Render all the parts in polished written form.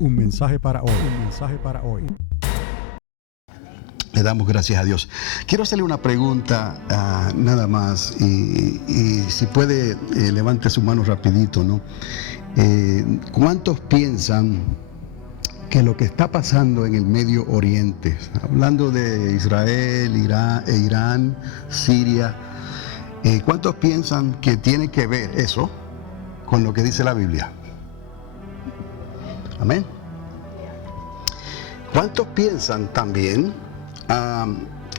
Un mensaje para hoy. Un mensaje para hoy. Le damos gracias a Dios. Quiero hacerle una pregunta nada más y si puede levante su mano rapidito, ¿no? ¿Cuántos piensan que lo que está pasando en el Medio Oriente, hablando de Israel, Irán, Siria, cuántos piensan que tiene que ver eso con lo que dice la Biblia? Amén. ¿Cuántos piensan también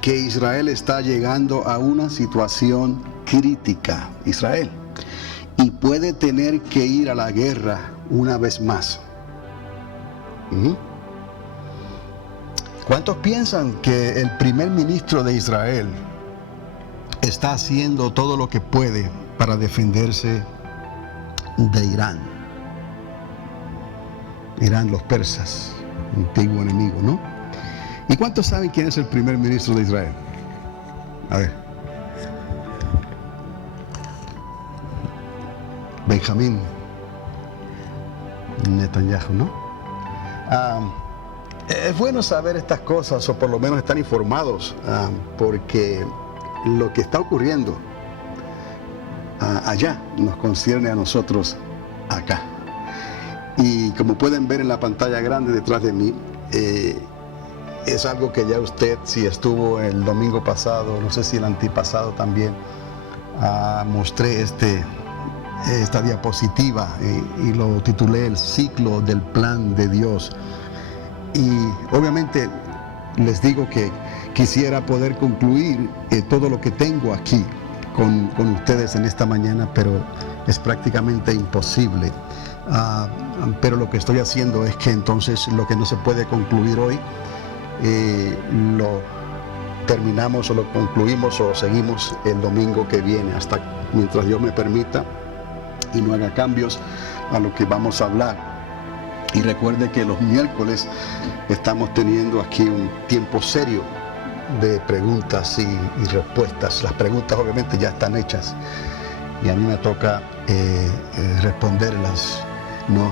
que Israel está llegando a una situación crítica, Israel, y puede tener que ir a la guerra una vez más? ¿Cuántos piensan que el primer ministro de Israel está haciendo todo lo que puede para defenderse de Irán? Irán, los persas, antiguo enemigo, ¿no? ¿Y cuántos saben quién es el primer ministro de Israel? A ver. Benjamín Netanyahu, ¿no? Es bueno saber estas cosas, o por lo menos estar informados, porque lo que está ocurriendo allá nos concierne a nosotros acá. Y como pueden ver en la pantalla grande detrás de mí, es algo que ya usted, si estuvo el domingo pasado, no sé si el antepasado también, mostré esta diapositiva y lo titulé El ciclo del plan de Dios. Y obviamente les digo que quisiera poder concluir todo lo que tengo aquí con ustedes en esta mañana, pero es prácticamente imposible. Pero lo que estoy haciendo es que entonces lo que no se puede concluir hoy, lo terminamos o lo concluimos o seguimos el domingo que viene, hasta mientras Dios me permita y no haga cambios a lo que vamos a hablar. Y recuerde que los miércoles estamos teniendo aquí un tiempo serio de preguntas y respuestas. Las preguntas obviamente ya están hechas y a mí me toca responderlas, ¿no?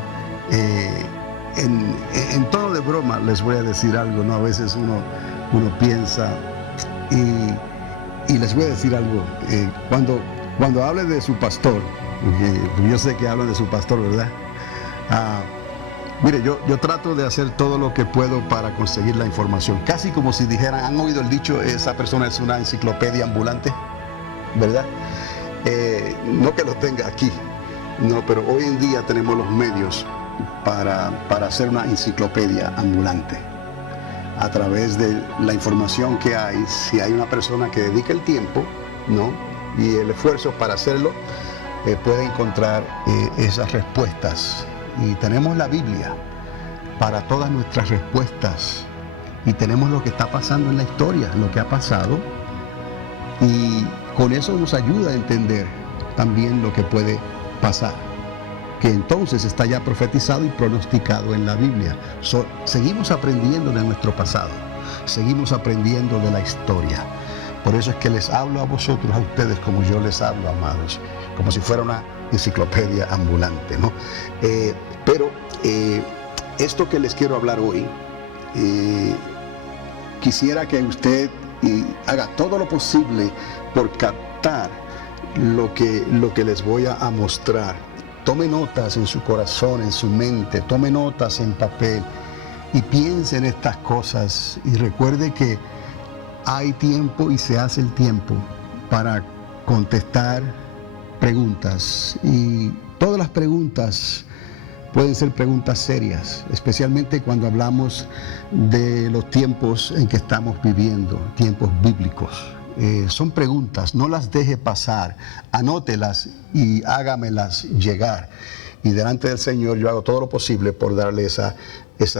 En tono de broma les voy a decir algo, ¿no? A veces uno piensa y les voy a decir algo. Cuando hable de su pastor, yo sé que hablan de su pastor, ¿verdad? Mire, yo trato de hacer todo lo que puedo para conseguir la información. Casi como si dijeran, ¿han oído el dicho? Esa persona es una enciclopedia ambulante, ¿verdad? No que lo tenga aquí, no, pero hoy en día tenemos los medios para hacer una enciclopedia ambulante. A través de la información que hay, si hay una persona que dedica el tiempo, ¿no?, y el esfuerzo para hacerlo, puede encontrar esas respuestas. Y tenemos la Biblia para todas nuestras respuestas. Y tenemos lo que está pasando en la historia, lo que ha pasado. Y con eso nos ayuda a entender también lo que puede pasar, que entonces está ya profetizado y pronosticado en la Biblia. Seguimos aprendiendo de nuestro pasado, seguimos aprendiendo de la historia. Por eso es que les hablo a vosotros, a ustedes, como yo les hablo, amados, como si fuera una enciclopedia ambulante, ¿no? Pero esto que les quiero hablar hoy, quisiera que usted haga todo lo posible por captar lo que les voy a mostrar. Tome notas en su corazón, en su mente, tome notas en papel y piense en estas cosas y recuerde que hay tiempo y se hace el tiempo para contestar preguntas, y todas las preguntas pueden ser preguntas serias, especialmente cuando hablamos de los tiempos en que estamos viviendo, tiempos bíblicos. Son preguntas, no las deje pasar, anótelas y hágamelas llegar. Y delante del Señor yo hago todo lo posible por darle esa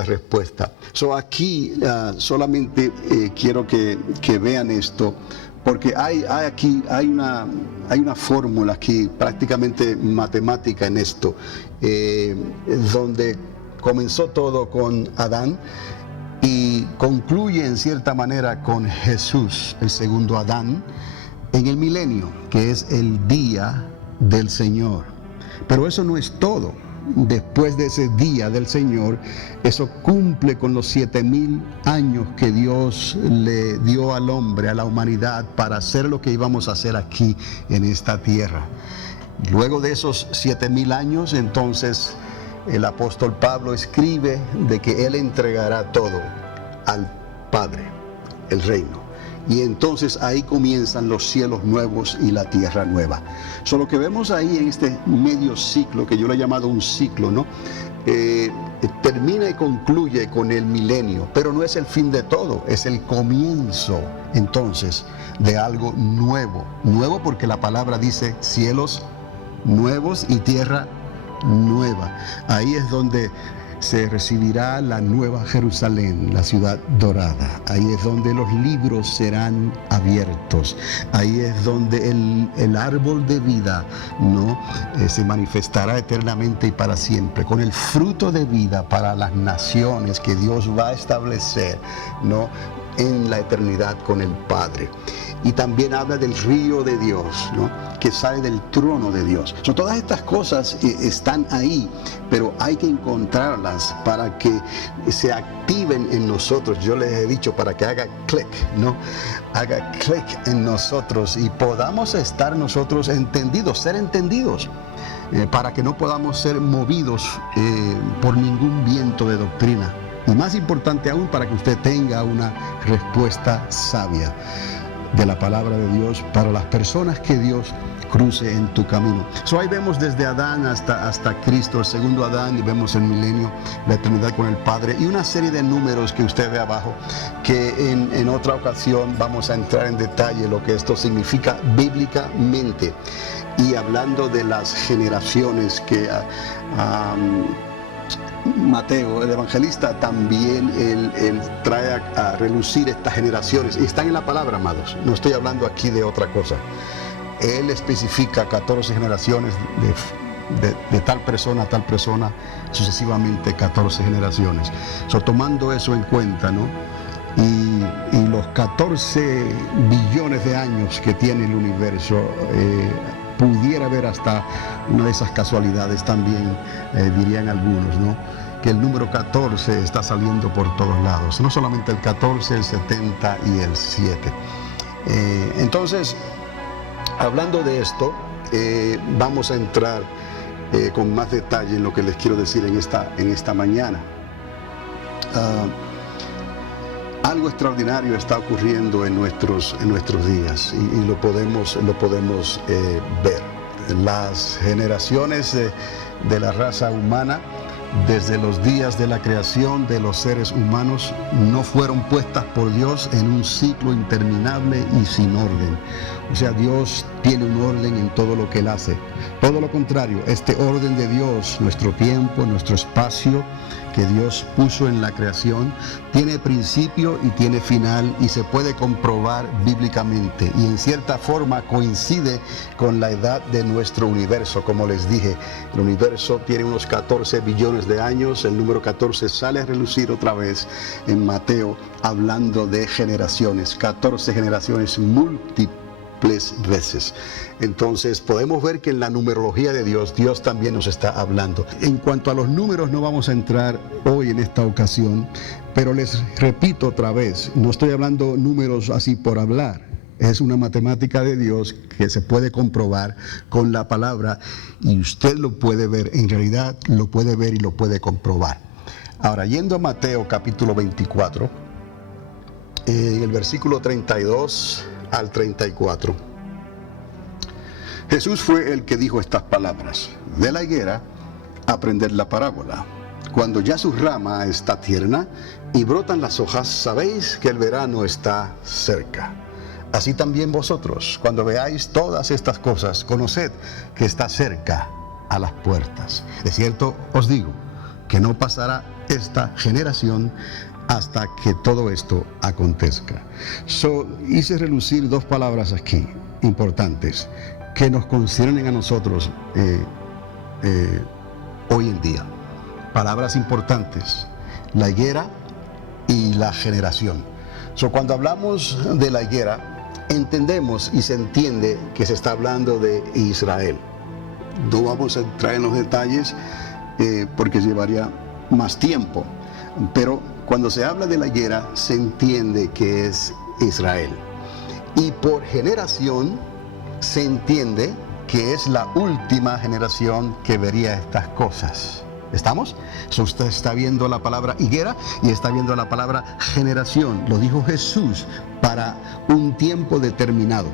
respuesta. Aquí solamente quiero que vean esto, porque hay una fórmula aquí prácticamente matemática en esto, donde comenzó todo con Adán y concluye en cierta manera con Jesús, el segundo Adán, en el milenio, que es el día del Señor. Pero eso no es todo. Después de ese día del Señor, eso cumple con los 7,000 años que Dios le dio al hombre, a la humanidad, para hacer lo que íbamos a hacer aquí en esta tierra. Luego de esos 7,000 años, entonces el apóstol Pablo escribe de que él entregará todo al Padre, el reino. Y entonces ahí comienzan los cielos nuevos y la tierra nueva. Lo que vemos ahí en este medio ciclo, que yo lo he llamado un ciclo, ¿no? Termina y concluye con el milenio, pero no es el fin de todo, es el comienzo entonces de algo nuevo. Nuevo porque la palabra dice cielos nuevos y tierra nueva. Ahí es donde se recibirá la nueva Jerusalén, la ciudad dorada. Ahí es donde los libros serán abiertos. Ahí es donde el árbol de vida, ¿no? Se manifestará eternamente y para siempre, con el fruto de vida para las naciones que Dios va a establecer, ¿no? En la eternidad con el Padre. Y también habla del río de Dios, ¿no? Que sale del trono de Dios. Todas estas cosas están ahí, pero hay que encontrarlas para que se activen en nosotros. Yo les he dicho, para que haga clic, ¿no? Haga clic en nosotros y podamos estar nosotros entendidos, ser entendidos. Para que no podamos ser movidos por ningún viento de doctrina. Y más importante aún, para que usted tenga una respuesta sabia de la palabra de Dios para las personas que Dios cruce en tu camino. Ahí vemos desde Adán hasta Cristo, el segundo Adán, y vemos el milenio, la eternidad con el Padre, y una serie de números que usted ve abajo, que en otra ocasión vamos a entrar en detalle lo que esto significa bíblicamente. Y hablando de las generaciones que Mateo, el evangelista, también él trae a relucir estas generaciones, y están en la palabra, amados. No estoy hablando aquí de otra cosa. Él especifica 14 generaciones de tal persona a tal persona, sucesivamente 14 generaciones. Tomando eso en cuenta, ¿no? Y los 14 billones de años que tiene el universo, pudiera haber hasta una de esas casualidades también, dirían algunos, ¿no? Que el número 14 está saliendo por todos lados, no solamente el 14, el 70 y el 7. Entonces, hablando de esto, vamos a entrar con más detalle en lo que les quiero decir en esta mañana. Algo extraordinario está ocurriendo en nuestros días y lo podemos ver. Las generaciones de la raza humana, desde los días de la creación de los seres humanos, no fueron puestas por Dios en un ciclo interminable y sin orden. O sea, Dios tiene un orden en todo lo que Él hace. Todo lo contrario, este orden de Dios, nuestro tiempo, nuestro espacio que Dios puso en la creación, tiene principio y tiene final, y se puede comprobar bíblicamente, y en cierta forma coincide con la edad de nuestro universo. Como les dije, el universo tiene unos 14 billones de años. El número 14 sale a relucir otra vez en Mateo, hablando de generaciones, 14 generaciones múltiples veces. Entonces podemos ver que en la numerología de Dios también nos está hablando. En cuanto a los números, no vamos a entrar hoy en esta ocasión, pero les repito otra vez, no estoy hablando números así por hablar. Es una matemática de Dios que se puede comprobar con la palabra, y usted lo puede ver, en realidad lo puede ver y lo puede comprobar. Ahora, yendo a Mateo capítulo 24, en el versículo 32 al 34, Jesús fue el que dijo estas palabras: de la higuera aprended la parábola. Cuando ya su rama está tierna y brotan las hojas, sabéis que el verano está cerca. Así también vosotros, cuando veáis todas estas cosas, conoced que está cerca a las puertas. De cierto os digo que no pasará esta generación hasta que todo esto acontezca. Hice relucir dos palabras aquí importantes que nos conciernen a nosotros hoy en día. Palabras importantes: la higuera y la generación. Cuando hablamos de la higuera, entendemos y se entiende que se está hablando de Israel. No vamos a entrar en los detalles porque llevaría más tiempo. Pero cuando se habla de la higuera, se entiende que es Israel. Y por generación se entiende que es la última generación que vería estas cosas. ¿Estamos? Usted está viendo la palabra higuera y está viendo la palabra generación. Lo dijo Jesús para un tiempo determinado.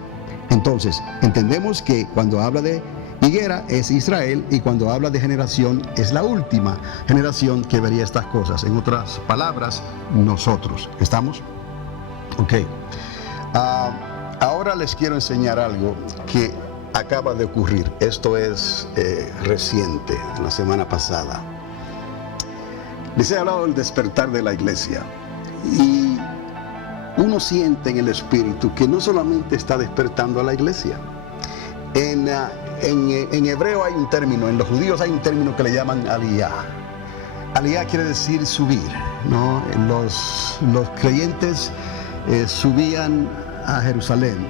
Entonces, entendemos que cuando habla de higuera es Israel y cuando habla de generación es la última generación que vería estas cosas. En otras palabras, nosotros. ¿Estamos? Ok. Ahora les quiero enseñar algo que acaba de ocurrir. Esto es reciente, la semana pasada. Les he hablado del despertar de la iglesia y uno siente en el espíritu que no solamente está despertando a la iglesia. En hebreo hay un término, en los judíos hay un término que le llaman aliyah. Aliyah quiere decir subir, ¿no? Los creyentes subían a Jerusalén.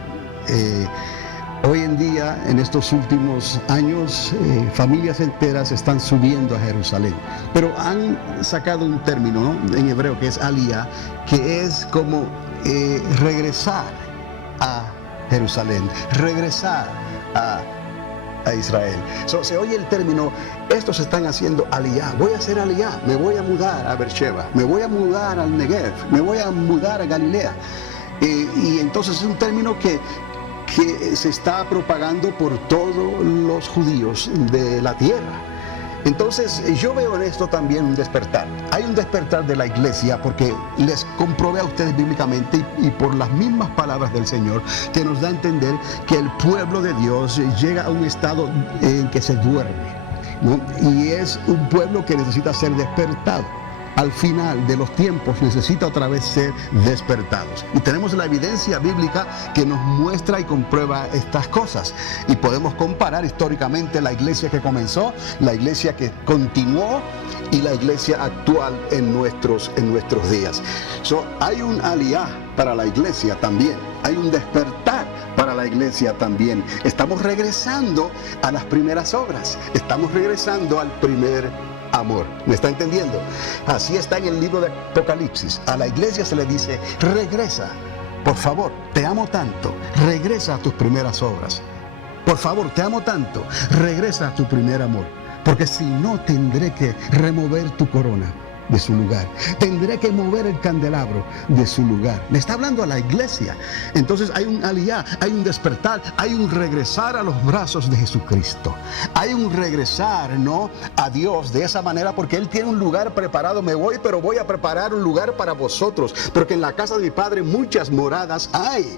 Hoy en día, en estos últimos años, familias enteras están subiendo a Jerusalén. Pero han sacado un término, ¿no?, en hebreo que es aliyah, que es como regresar a Jerusalén, regresar a Israel. Se oye el término, estos están haciendo aliyah, voy a hacer aliyah, me voy a mudar a Beersheba, me voy a mudar al Negev, me voy a mudar a Galilea. Y entonces es un término que se está propagando por todos los judíos de la tierra. Entonces yo veo en esto también un despertar. Hay un despertar de la iglesia porque les comprobé a ustedes bíblicamente y por las mismas palabras del Señor que nos da a entender que el pueblo de Dios llega a un estado en que se duerme, ¿no? Y es un pueblo que necesita ser despertado. Al final de los tiempos necesita otra vez ser despertados. Y tenemos la evidencia bíblica que nos muestra y comprueba estas cosas. Y podemos comparar históricamente la iglesia que comenzó, la iglesia que continuó y la iglesia actual en nuestros días. Hay un aliyah para la iglesia también. Hay un despertar para la iglesia también. Estamos regresando a las primeras obras. Estamos regresando al primer amor. ¿Me está entendiendo? Así está en el libro de Apocalipsis. A la iglesia se le dice, regresa, por favor, te amo tanto, regresa a tus primeras obras. Por favor, te amo tanto, regresa a tu primer amor. Porque si no, tendré que remover tu corona de su lugar. Tendré que mover el candelabro de su lugar. Le está hablando a la iglesia. Entonces hay un aliyah, hay un despertar, hay un regresar a los brazos de Jesucristo. Hay un regresar, ¿no?, a Dios de esa manera porque Él tiene un lugar preparado. Me voy, pero voy a preparar un lugar para vosotros, porque en la casa de mi Padre muchas moradas hay.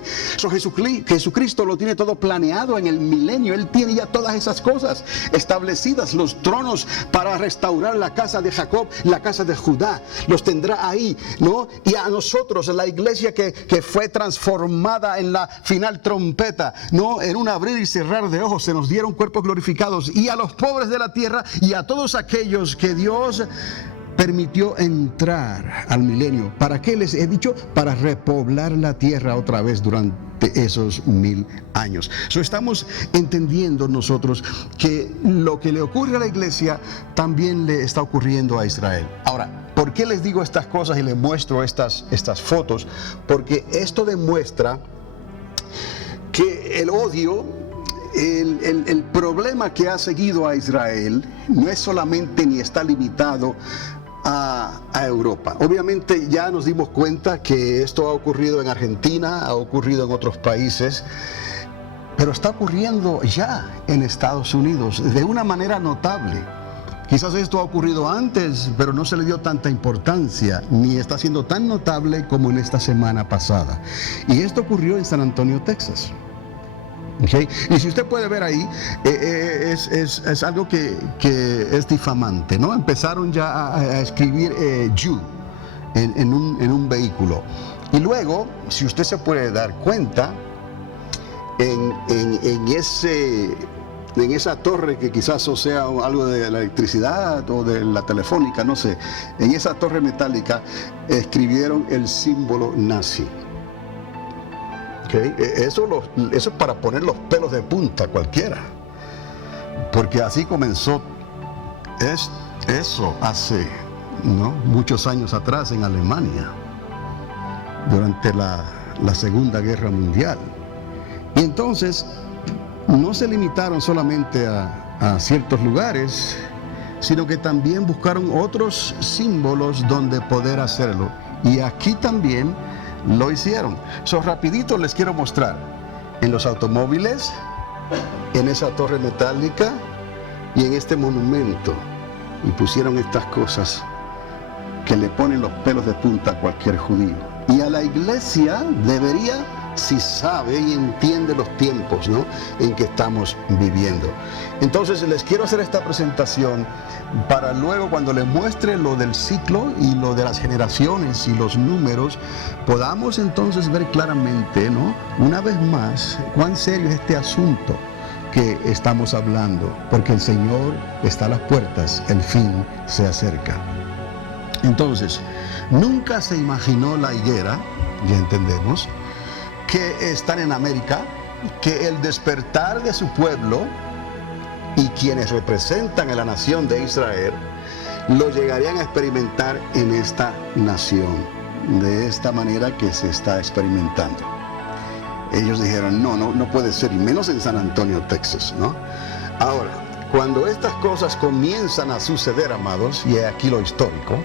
Jesucristo lo tiene todo planeado en el milenio. Él tiene ya todas esas cosas establecidas, los tronos para restaurar la casa de Jacob, la casa de Judá, los tendrá ahí, ¿no? Y a nosotros, la iglesia que fue transformada en la final trompeta, ¿no?, en un abrir y cerrar de ojos, se nos dieron cuerpos glorificados. Y a los pobres de la tierra y a todos aquellos que Dios permitió entrar al milenio. ¿Para qué les he dicho? Para repoblar la tierra otra vez durante esos 1000 años. Estamos entendiendo nosotros que lo que le ocurre a la iglesia también le está ocurriendo a Israel. Ahora, ¿por qué les digo estas cosas y les muestro estas fotos? Porque esto demuestra que el odio, el problema que ha seguido a Israel no es solamente ni está limitado a Europa. Obviamente ya nos dimos cuenta que esto ha ocurrido en Argentina, ha ocurrido en otros países, pero está ocurriendo ya en Estados Unidos de una manera notable. Quizás esto ha ocurrido antes, pero no se le dio tanta importancia, ni está siendo tan notable como en esta semana pasada. Y esto ocurrió en San Antonio, Texas. Okay. Y si usted puede ver ahí, es algo que es difamante, ¿no? Empezaron ya a escribir Jew en un vehículo. Y luego, si usted se puede dar cuenta, en esa torre que quizás sea algo de la electricidad o de la telefónica, no sé, en esa torre metálica escribieron el símbolo nazi. Okay. Eso es para poner los pelos de punta cualquiera. porque así comenzó eso hace muchos años atrás en Alemania, durante la Segunda Guerra Mundial. Y entonces no se limitaron solamente a ciertos lugares, sino que también buscaron otros símbolos donde poder hacerlo. Y aquí también lo hicieron. Rapidito les quiero mostrar. En los automóviles, en esa torre metálica y en este monumento. Y pusieron estas cosas que le ponen los pelos de punta a cualquier judío. Y a la iglesia debería, si sabe y entiende los tiempos, en que estamos viviendo. Entonces les quiero hacer esta presentación para luego, cuando les muestre lo del ciclo y lo de las generaciones y los números, podamos entonces ver claramente, una vez más, cuán serio es este asunto que estamos hablando, porque el Señor está a las puertas, el fin se acerca. Entonces, nunca se imaginó la higuera, ya entendemos, que están en América, que el despertar de su pueblo y quienes representan a la nación de Israel lo llegarían a experimentar en esta nación, de esta manera que se está experimentando. Ellos dijeron, no puede ser, y menos en San Antonio, Texas, Ahora, cuando estas cosas comienzan a suceder, amados, y aquí lo histórico,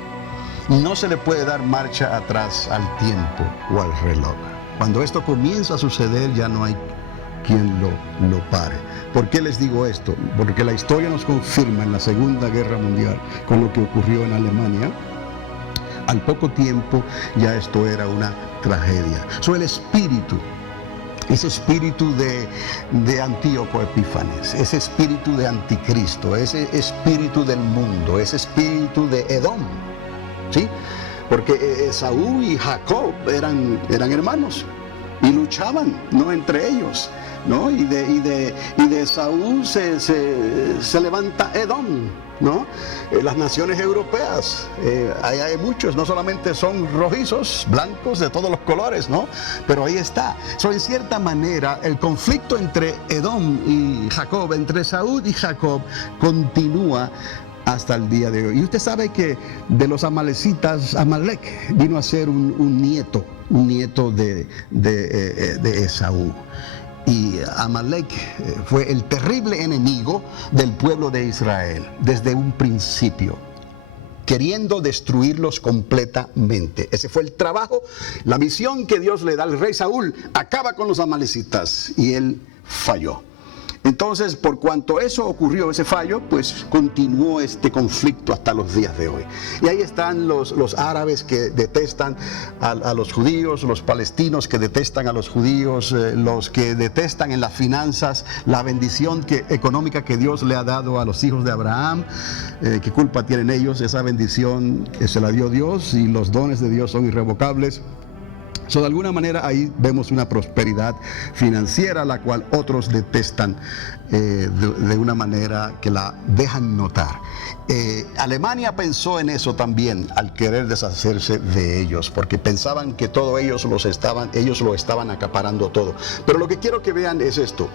no se le puede dar marcha atrás al tiempo o al reloj. Cuando esto comienza a suceder, ya no hay quien lo pare. ¿Por qué les digo esto? Porque la historia nos confirma en la Segunda Guerra Mundial, con lo que ocurrió en Alemania, al poco tiempo ya esto era una tragedia. El espíritu, ese espíritu de Antíoco Epífanes, ese espíritu de Anticristo, ese espíritu del mundo, ese espíritu de Edom, ¿sí? Porque Esaú y Jacob eran hermanos y luchaban, entre ellos, y de Esaú se levanta Edom, las naciones europeas, hay muchos, no solamente son rojizos, blancos, de todos los colores, pero ahí está. En cierta manera, el conflicto entre Edom y Jacob, entre Esaú y Jacob, continúa hasta el día de hoy. Y usted sabe que de los amalecitas, Amalek vino a ser un nieto de Esaú. Y Amalek fue el terrible enemigo del pueblo de Israel desde un principio, queriendo destruirlos completamente. Ese fue el trabajo, la misión que Dios le da al rey Saúl: acaba con los amalecitas, y él falló. Entonces, por cuanto eso ocurrió, ese fallo, pues continuó este conflicto hasta los días de hoy. Y ahí están los árabes que detestan a los judíos, los palestinos que detestan a los judíos, los que detestan en las finanzas la bendición económica que Dios le ha dado a los hijos de Abraham. ¿Qué culpa tienen ellos? Esa bendición se la dio Dios, y los dones de Dios son irrevocables. De alguna manera ahí vemos una prosperidad financiera, la cual otros detestan de una manera que la dejan notar. Alemania pensó en eso también al querer deshacerse de ellos, porque pensaban que todo ellos lo estaban acaparando todo. Pero lo que quiero que vean es esto.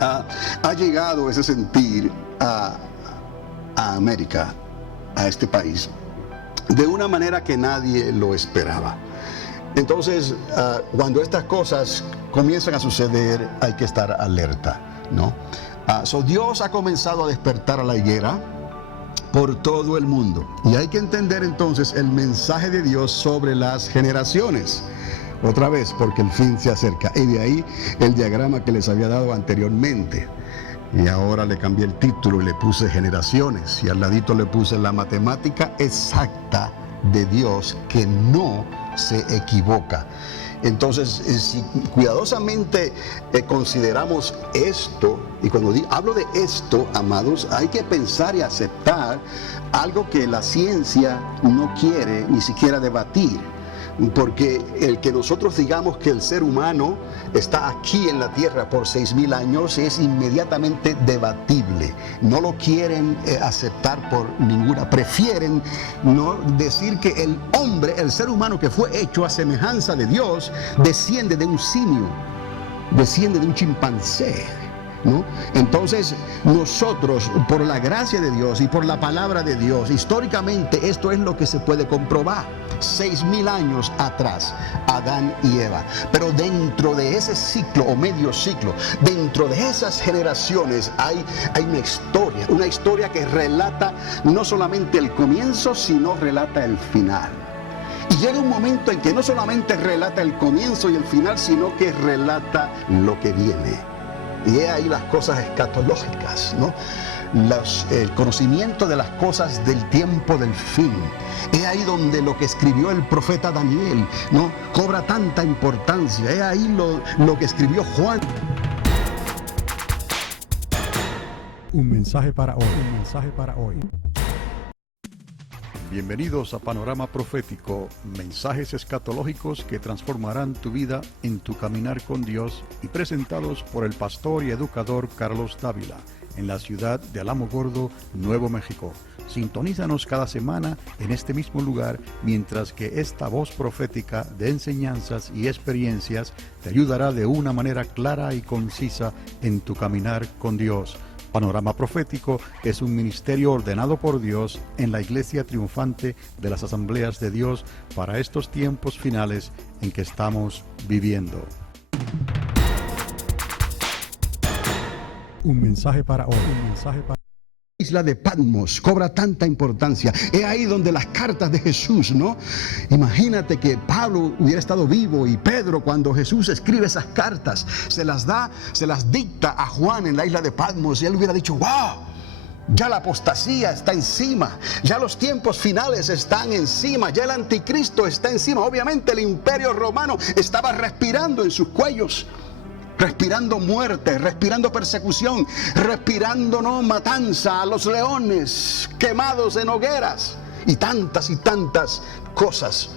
Ha llegado ese sentir a América, a este país, de una manera que nadie lo esperaba. Entonces, cuando estas cosas comienzan a suceder, hay que estar alerta, Dios ha comenzado a despertar a la higuera por todo el mundo. Y hay que entender entonces el mensaje de Dios sobre las generaciones. Otra vez, porque el fin se acerca. Y de ahí el diagrama que les había dado anteriormente. Y ahora le cambié el título y le puse generaciones. Y al ladito le puse la matemática exacta de Dios, que no se equivoca. Entonces, si cuidadosamente consideramos esto, y cuando hablo de esto, amados, hay que pensar y aceptar algo que la ciencia no quiere ni siquiera debatir. Porque el que nosotros digamos que el ser humano está aquí en la tierra por 6,000 años es inmediatamente debatible. No lo quieren aceptar por ninguna. Prefieren no decir que el hombre, el ser humano que fue hecho a semejanza de Dios, desciende de un simio, desciende de un chimpancé. ¿no? Entonces nosotros, por la gracia de Dios y por la palabra de Dios, históricamente esto es lo que se puede comprobar. 6,000 años atrás, Adán y Eva. Pero dentro de ese ciclo o medio ciclo, dentro de esas generaciones hay una historia que relata no solamente el comienzo, sino relata el final. Y llega un momento en que no solamente relata el comienzo y el final, sino que relata lo que viene. Y es ahí las cosas escatológicas, ¿no? El conocimiento de las cosas del tiempo del fin. Es ahí donde lo que escribió el profeta Daniel, ¿no?, cobra tanta importancia. Es ahí lo que escribió Juan. Un mensaje para hoy. Un mensaje para hoy. Bienvenidos a Panorama Profético, mensajes escatológicos que transformarán tu vida en tu caminar con Dios, y presentados por el pastor y educador Carlos Dávila, en la ciudad de Alamogordo, Nuevo México. Sintonízanos cada semana en este mismo lugar, mientras que esta voz profética de enseñanzas y experiencias te ayudará de una manera clara y concisa en tu caminar con Dios. Panorama Profético es un ministerio ordenado por Dios en la Iglesia Triunfante de las Asambleas de Dios para estos tiempos finales en que estamos viviendo. Un mensaje para hoy. Un mensaje para La isla de Patmos cobra tanta importancia. Es ahí donde las cartas de Jesús, ¿no? Imagínate que Pablo hubiera estado vivo y Pedro, cuando Jesús escribe esas cartas, se las dicta a Juan en la isla de Patmos, y él hubiera dicho: ¡wow! Ya la apostasía está encima, ya los tiempos finales están encima, ya el anticristo está encima. Obviamente el imperio romano estaba respirando en sus cuellos, respirando muerte, respirando persecución, respirando matanza, a los leones quemados en hogueras y tantas cosas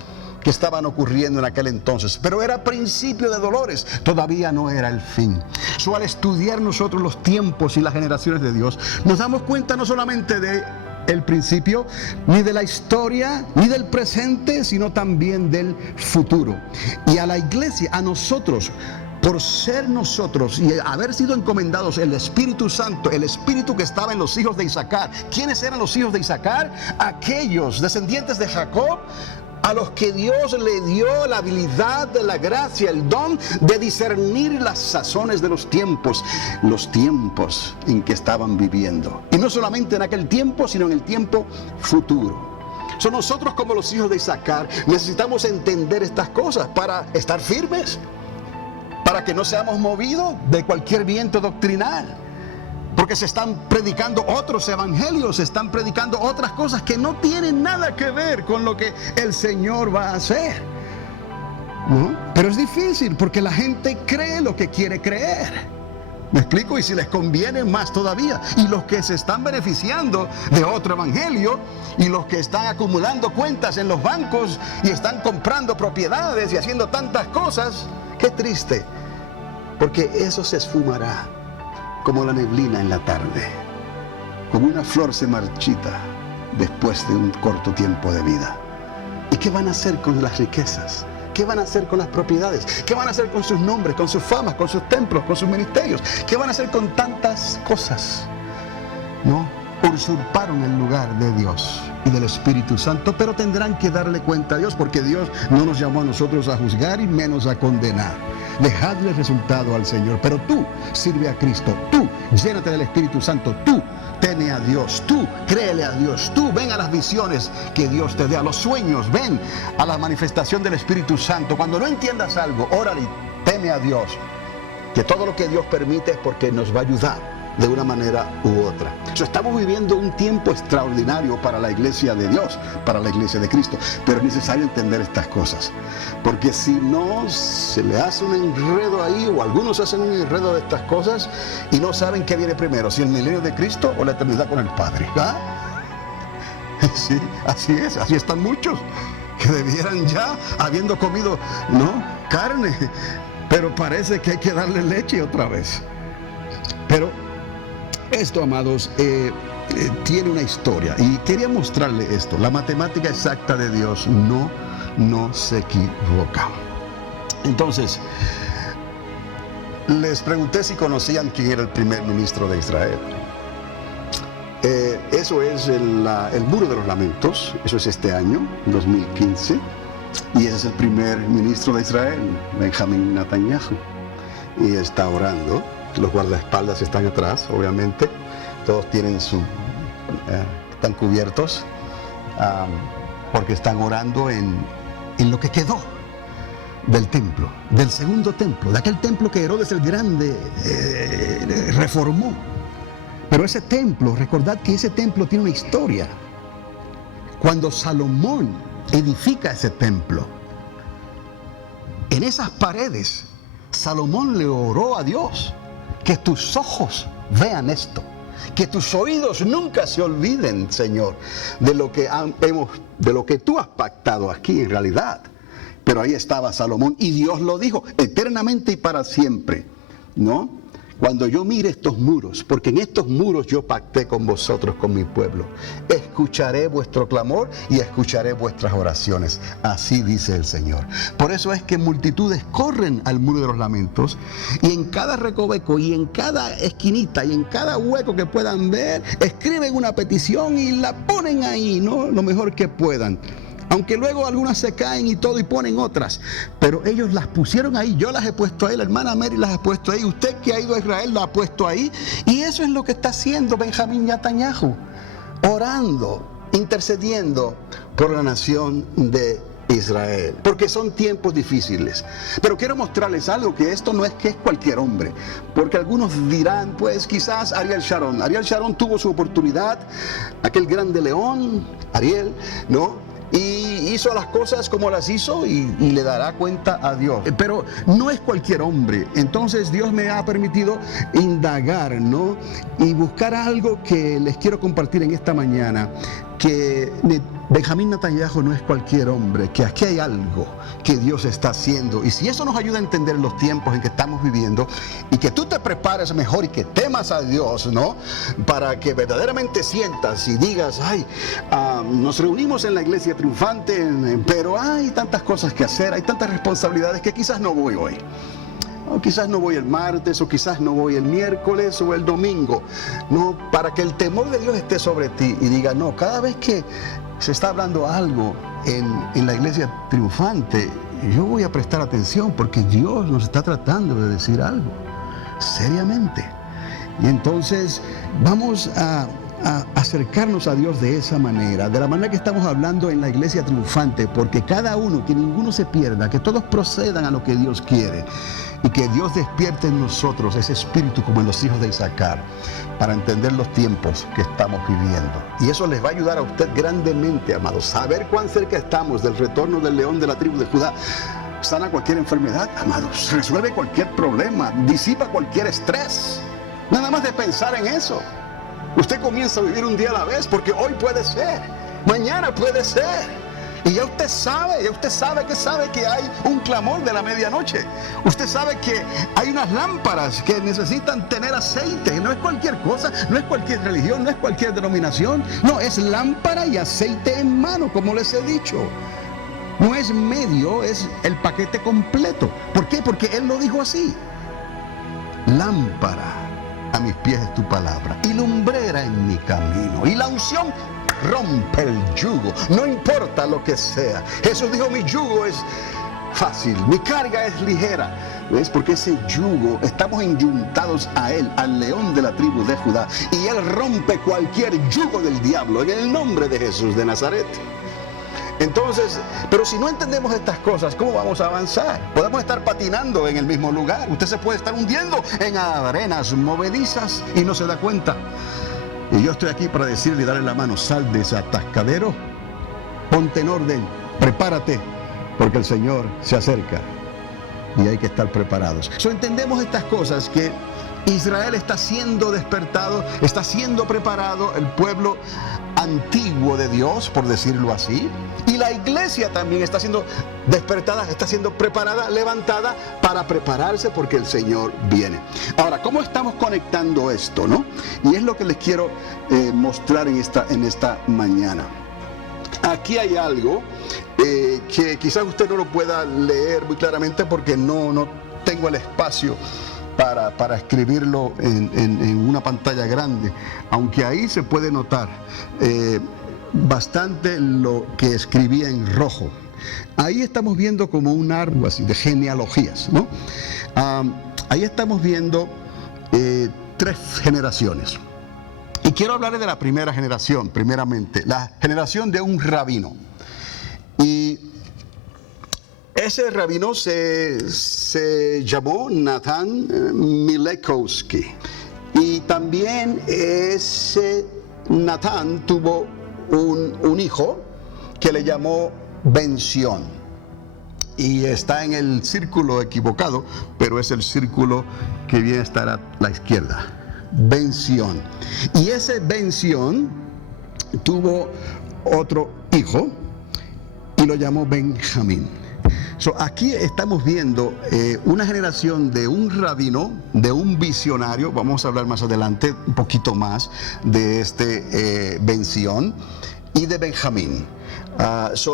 que estaban ocurriendo en aquel entonces. Pero era principio de dolores, todavía no era el fin. Al estudiar nosotros los tiempos y las generaciones de Dios, nos damos cuenta no solamente de el principio, ni de la historia, ni del presente, sino también del futuro. Y a la iglesia, a nosotros, por ser nosotros y haber sido encomendados el Espíritu Santo, el Espíritu que estaba en los hijos de Isaacar. ¿Quiénes eran los hijos de Isaacar? Aquellos descendientes de Jacob, a los que Dios le dio la habilidad, la gracia, el don de discernir las sazones de los tiempos en que estaban viviendo. Y no solamente en aquel tiempo, sino en el tiempo futuro. Nosotros, como los hijos de Isaacar, necesitamos entender estas cosas para estar firmes, para que no seamos movidos de cualquier viento doctrinal, porque se están predicando otros evangelios, se están predicando otras cosas que no tienen nada que ver con lo que el Señor va a hacer, ¿no? Pero es difícil porque la gente cree lo que quiere creer. ¿Me explico? Y si les conviene, más todavía. Y los que se están beneficiando de otro evangelio, y los que están acumulando cuentas en los bancos y están comprando propiedades y haciendo tantas cosas, qué triste, porque eso se esfumará como la neblina en la tarde, como una flor se marchita después de un corto tiempo de vida. ¿Y qué van a hacer con las riquezas? ¿Qué van a hacer con las propiedades? ¿Qué van a hacer con sus nombres, con sus famas, con sus templos, con sus ministerios? ¿Qué van a hacer con tantas cosas? ¿No? Usurparon el lugar de Dios y del Espíritu Santo, pero tendrán que darle cuenta a Dios, porque Dios no nos llamó a nosotros a juzgar y menos a condenar. Dejadle el resultado al Señor, pero tú sirve a Cristo, tú llénate del Espíritu Santo, tú teme a Dios, tú créele a Dios, tú ven a las visiones que Dios te dé, a los sueños, ven a la manifestación del Espíritu Santo. Cuando no entiendas algo, órale y teme a Dios, que todo lo que Dios permite es porque nos va a ayudar de una manera u otra. Estamos viviendo un tiempo extraordinario para la iglesia de Dios, para la iglesia de Cristo, pero es necesario entender estas cosas, porque si no, se le hace un enredo ahí, o algunos hacen un enredo de estas cosas y no saben qué viene primero, si el milenio de Cristo o la eternidad con el Padre. ¿Ah? Sí, así es, así están muchos que debieran ya, habiendo comido carne, pero parece que hay que darle leche otra vez. Pero esto, amados, tiene una historia, y quería mostrarle esto. La matemática exacta de Dios no se equivoca. Entonces, les pregunté si conocían quién era el primer ministro de Israel. Eso es el Muro de los Lamentos, eso es este año, 2015, y ese es el primer ministro de Israel, Benjamín Netanyahu, y está orando. Los guardaespaldas están atrás, obviamente, todos tienen están cubiertos, porque están orando en lo que quedó del templo, del segundo templo, de aquel templo que Herodes el Grande reformó. Pero ese templo, recordad que ese templo tiene una historia. Cuando Salomón edifica ese templo, en esas paredes, Salomón le oró a Dios: que tus ojos vean esto, que tus oídos nunca se olviden, Señor, de lo que tú has pactado aquí en realidad. Pero ahí estaba Salomón y Dios lo dijo eternamente y para siempre, ¿no? Cuando yo mire estos muros, porque en estos muros yo pacté con vosotros, con mi pueblo, escucharé vuestro clamor y escucharé vuestras oraciones. Así dice el Señor. Por eso es que multitudes corren al Muro de los Lamentos, y en cada recoveco y en cada esquinita y en cada hueco que puedan ver, escriben una petición y la ponen ahí, ¿no? Lo mejor que puedan. Aunque luego algunas se caen y todo y ponen otras, pero ellos las pusieron ahí. Yo las he puesto ahí, la hermana Mary las ha puesto ahí, usted que ha ido a Israel la ha puesto ahí. Y eso es lo que está haciendo Benjamín Netanyahu, orando, intercediendo por la nación de Israel, porque son tiempos difíciles. Pero quiero mostrarles algo, que esto no es que es cualquier hombre, porque algunos dirán, pues quizás Ariel Sharon tuvo su oportunidad, aquel grande león, Ariel, ¿no? Y hizo las cosas como las hizo y le dará cuenta a Dios. Pero no es cualquier hombre. Entonces Dios me ha permitido indagar, ¿no? Y buscar algo que les quiero compartir en esta mañana. Que Benjamín Netanyahu no es cualquier hombre, que aquí hay algo que Dios está haciendo. Y si eso nos ayuda a entender los tiempos en que estamos viviendo, y que tú te prepares mejor y que temas a Dios, ¿no? Para que verdaderamente sientas y digas, nos reunimos en la iglesia triunfante, pero hay tantas cosas que hacer, hay tantas responsabilidades que quizás no voy hoy. O quizás no voy el martes, o quizás no voy el miércoles o el domingo. No, para que el temor de Dios esté sobre ti y diga, no, cada vez que se está hablando algo en la iglesia triunfante, yo voy a prestar atención, porque Dios nos está tratando de decir algo seriamente. Y entonces vamos a acercarnos a Dios de esa manera, de la manera que estamos hablando en la iglesia triunfante, porque cada uno, que ninguno se pierda, que todos procedan a lo que Dios quiere, y que Dios despierte en nosotros ese espíritu como en los hijos de Isaacar, para entender los tiempos que estamos viviendo. Y eso les va a ayudar a usted grandemente, amados, saber cuán cerca estamos del retorno del león de la tribu de Judá. Sana cualquier enfermedad, amados, resuelve cualquier problema, disipa cualquier estrés, nada más de pensar en eso. Usted comienza a vivir un día a la vez, porque hoy puede ser, mañana puede ser. Y ya usted sabe que hay un clamor de la medianoche. Usted sabe que hay unas lámparas que necesitan tener aceite. No es cualquier cosa, no es cualquier religión, no es cualquier denominación. No, es lámpara y aceite en mano, como les he dicho. No es medio, es el paquete completo. ¿Por qué? Porque Él lo dijo así. Lámpara a mis pies es tu palabra y lumbrera en mi camino. Y la unción rompe el yugo, no importa lo que sea. Jesús dijo, mi yugo es fácil, mi carga es ligera. ¿Ves? Porque ese yugo, estamos enyuntados a Él, al león de la tribu de Judá, y Él rompe cualquier yugo del diablo en el nombre de Jesús de Nazaret. Entonces, pero si no entendemos estas cosas, ¿cómo vamos a avanzar? Podemos estar patinando en el mismo lugar. Usted se puede estar hundiendo en arenas movedizas y no se da cuenta. Y yo estoy aquí para decirle y darle la mano: sal de ese atascadero, ponte en orden, prepárate, porque el Señor se acerca y hay que estar preparados. Entendemos estas cosas, que Israel está siendo despertado, está siendo preparado, el pueblo antiguo de Dios, por decirlo así, y la iglesia también está siendo despertada, está siendo preparada, levantada para prepararse, porque el Señor viene. Ahora, ¿cómo estamos conectando esto, no? Y es lo que les quiero mostrar en esta mañana. Aquí hay algo que quizás usted no lo pueda leer muy claramente, porque no tengo el espacio para escribirlo en una pantalla grande, aunque ahí se puede notar bastante lo que escribía en rojo. Ahí estamos viendo como un árbol así de genealogías, ¿no? Ahí estamos viendo 3 generaciones. Y quiero hablarles de la primera generación, primeramente, la generación de un rabino. Y ese rabino se llamó Natán Milekowski. Y también ese Natán tuvo un hijo que le llamó Ben-Zion. Y está en el círculo equivocado, pero es el círculo que viene a estar a la izquierda. Ben-Zion. Y ese Ben-Zion tuvo otro hijo y lo llamó Benjamín. Aquí estamos viendo una generación de un rabino, de un visionario. Vamos a hablar más adelante un poquito más de este Ben-Zion y de Benjamín.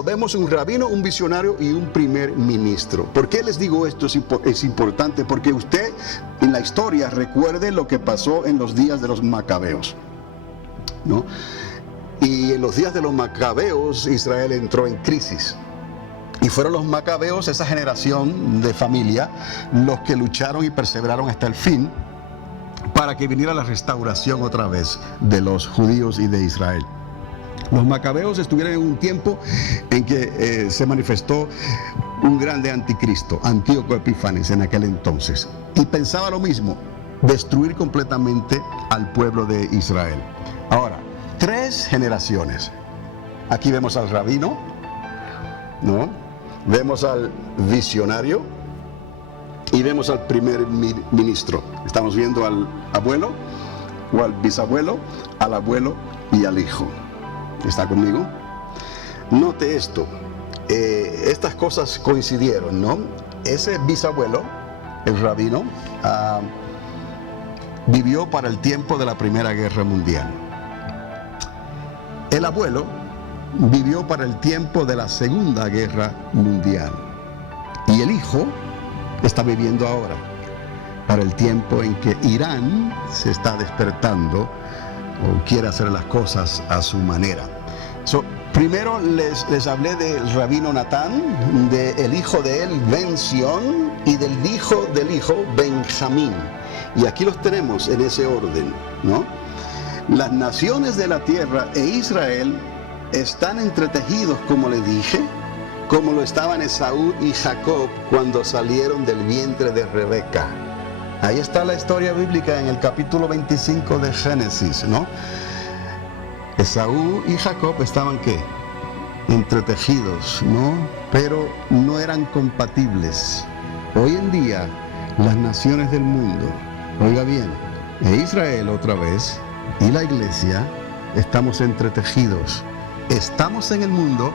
Vemos un rabino, un visionario y un primer ministro. ¿Por qué les digo esto? Es importante porque usted en la historia recuerde lo que pasó en los días de los macabeos, ¿no? Y en los días de los macabeos Israel entró en crisis. Y fueron los macabeos, esa generación de familia, los que lucharon y perseveraron hasta el fin para que viniera la restauración otra vez de los judíos y de Israel. Los macabeos estuvieron en un tiempo en que se manifestó un grande anticristo, Antíoco Epífanes, en aquel entonces. Y pensaba lo mismo, destruir completamente al pueblo de Israel. Ahora, 3 generaciones. Aquí vemos al rabino, ¿no? Vemos al visionario y vemos al primer ministro. Estamos viendo al abuelo o al bisabuelo, al abuelo y al hijo. ¿Está conmigo? Note esto, estas cosas coincidieron, ¿no? Ese bisabuelo, el rabino, vivió para el tiempo de la Primera Guerra Mundial. El abuelo vivió para el tiempo de la Segunda Guerra Mundial. Y el hijo está viviendo ahora, para el tiempo en que Irán se está despertando o quiere hacer las cosas a su manera. Primero les hablé del rabino Natán, del hijo de él, Ben-Zion, y del hijo, Benjamín. Y aquí los tenemos en ese orden, ¿no? Las naciones de la tierra e Israel están entretejidos, como le dije, como lo estaban Esaú y Jacob cuando salieron del vientre de Rebeca. Ahí está la historia bíblica en el capítulo 25 de Génesis, ¿no? Esaú y Jacob estaban, ¿qué? Entretejidos, ¿no? Pero no eran compatibles. Hoy en día, las naciones del mundo, oiga bien, e Israel otra vez, y la iglesia, estamos entretejidos. Estamos en el mundo,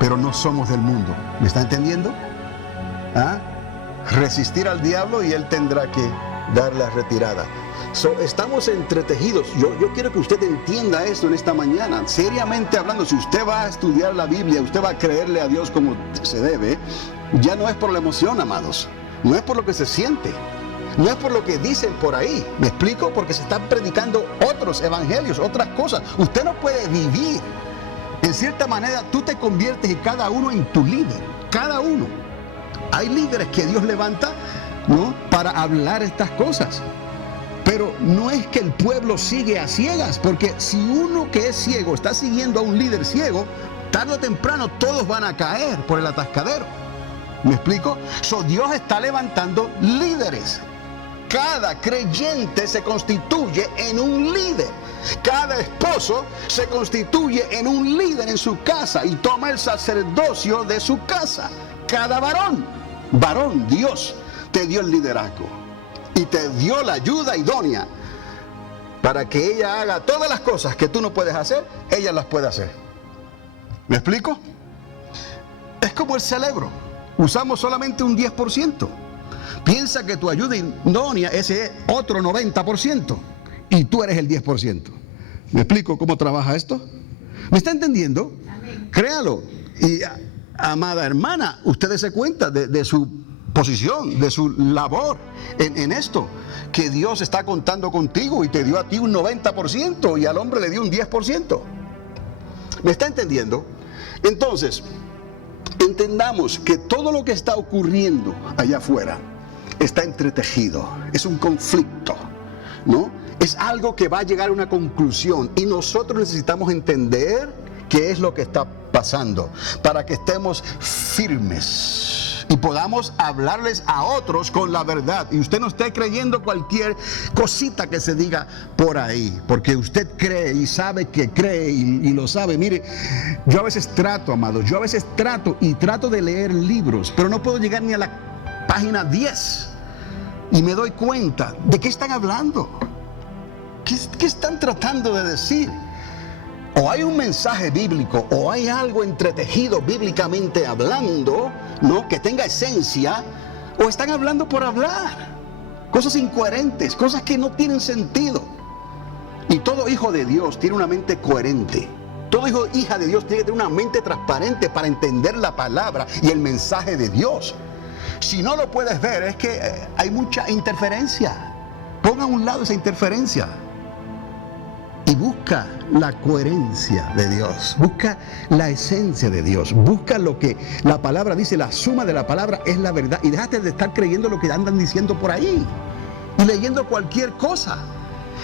pero no somos del mundo. ¿Me está entendiendo? Resistir al diablo y él tendrá que dar la retirada. Estamos entretejidos. Yo quiero que usted entienda esto en esta mañana. Seriamente hablando, si usted va a estudiar la Biblia, usted va a creerle a Dios como se debe, ya no es por la emoción, amados. No es por lo que se siente. No es por lo que dicen por ahí. ¿Me explico? Porque se están predicando otros evangelios, otras cosas. Usted no puede vivir. En cierta manera, tú te conviertes en cada uno en tu líder. Cada uno. Hay líderes que Dios levanta, ¿no?, para hablar estas cosas. Pero no es que el pueblo sigue a ciegas, porque si uno que es ciego está siguiendo a un líder ciego, tarde o temprano todos van a caer por el atascadero. ¿Me explico? Dios está levantando líderes. Cada creyente se constituye en un líder. Cada esposo se constituye en un líder en su casa y toma el sacerdocio de su casa. Cada varón, Dios te dio el liderazgo y te dio la ayuda idónea para que ella haga todas las cosas que tú no puedes hacer, ella las puede hacer. ¿Me explico? Es como el cerebro. Usamos solamente un 10%. Piensa que tu ayuda idónea es otro 90% y tú eres el 10%. ¿Me explico cómo trabaja esto? ¿Me está entendiendo? Amén. Créalo. Y amada hermana, usted se cuenta de su posición, de su labor en esto, que Dios está contando contigo y te dio a ti un 90% y al hombre le dio un 10%. ¿Me está entendiendo? Entonces, entendamos que todo lo que está ocurriendo allá afuera está entretejido, es un conflicto, ¿no? Es algo que va a llegar a una conclusión y nosotros necesitamos entender qué es lo que está pasando para que estemos firmes y podamos hablarles a otros con la verdad. Y usted no esté creyendo cualquier cosita que se diga por ahí, porque usted cree y sabe que cree y lo sabe. Mire, yo a veces trato, amados, trato de leer libros, pero no puedo llegar ni a la página 10 y me doy cuenta de qué están hablando, qué están tratando de decir. O hay un mensaje bíblico, o hay algo entretejido bíblicamente hablando, ¿no?, que tenga esencia, o están hablando por hablar. Cosas incoherentes, cosas que no tienen sentido. Y todo hijo de Dios tiene una mente coherente. Todo hija de Dios tiene que tener una mente transparente para entender la palabra y el mensaje de Dios. Si no lo puedes ver, es que hay mucha interferencia. Ponga a un lado esa interferencia y busca la coherencia de Dios, busca la esencia de Dios, busca lo que la palabra dice. La suma de la palabra es la verdad, y déjate de estar creyendo lo que andan diciendo por ahí y leyendo cualquier cosa.